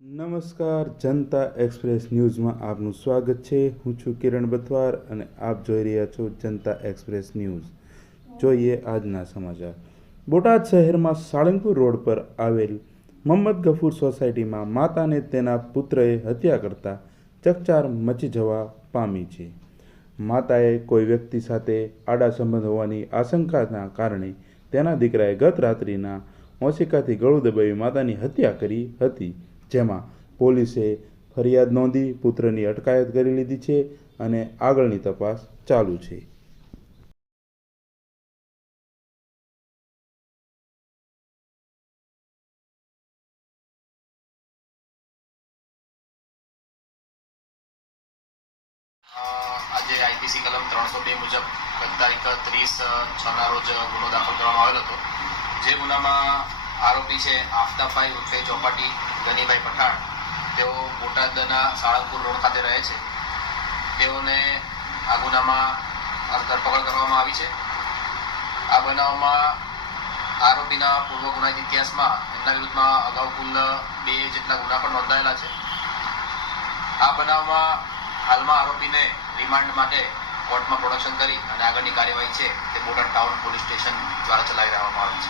નમસ્કાર, જનતા એક્સપ્રેસ ન્યૂઝમાં આપનું સ્વાગત છે. હું છું કિરણ બથવાર અને આપ જોઈ રહ્યા છો જનતા એક્સપ્રેસ ન્યૂઝ. જોઈએ આજના સમાચાર. બોટાદ શહેરમાં સાળંગપુર રોડ પર આવેલ મોહમ્મદ ગફૂર સોસાયટીમાં માતાને તેના પુત્રએ હત્યા કરતા ચકચાર મચી જવા પામી છે. માતાએ કોઈ વ્યક્તિ સાથે આડા સંબંધ હોવાની આશંકાના કારણે તેના દીકરાએ ગત રાત્રિના ઓશિકાથી ગળું દબાવી માતાની હત્યા કરી હતી. જેમાં પોલીસે ફરિયાદ નોંધી પુત્રની અટકાયત કરી લીધી છે અને આગળની તપાસ ચાલુ છે. આજે આઈપીસી કલમ ત્રણસો બે મુજબ ગત તારીખ ત્રીસ છના રોજ ગુનો દાખલ કરવામાં આવેલો હતો. જે ગુનામાં આરોપી છે આફતાબભાઈ ઉર્ફે ચોપાટી ગનીભાઈ પઠાણ. તેઓ બોટાદના સાળંગપુર રોડ ખાતે રહે છે. તેઓને આ ગુનામાં ધરપકડ કરવામાં આવી છે. આ બનાવમાં આરોપીના પૂર્વ ગુનાહિત ઇતિહાસમાં એમના વિરુદ્ધમાં અગાઉ કુલ બે જેટલા ગુના પણ નોંધાયેલા છે. આ બનાવમાં હાલમાં આરોપીને રિમાન્ડ માટે કોર્ટમાં પ્રોડક્શન કરી અને આગળની કાર્યવાહી છે તે બોટાદ ટાઉન પોલીસ સ્ટેશન દ્વારા ચલાવી દેવામાં આવી છે.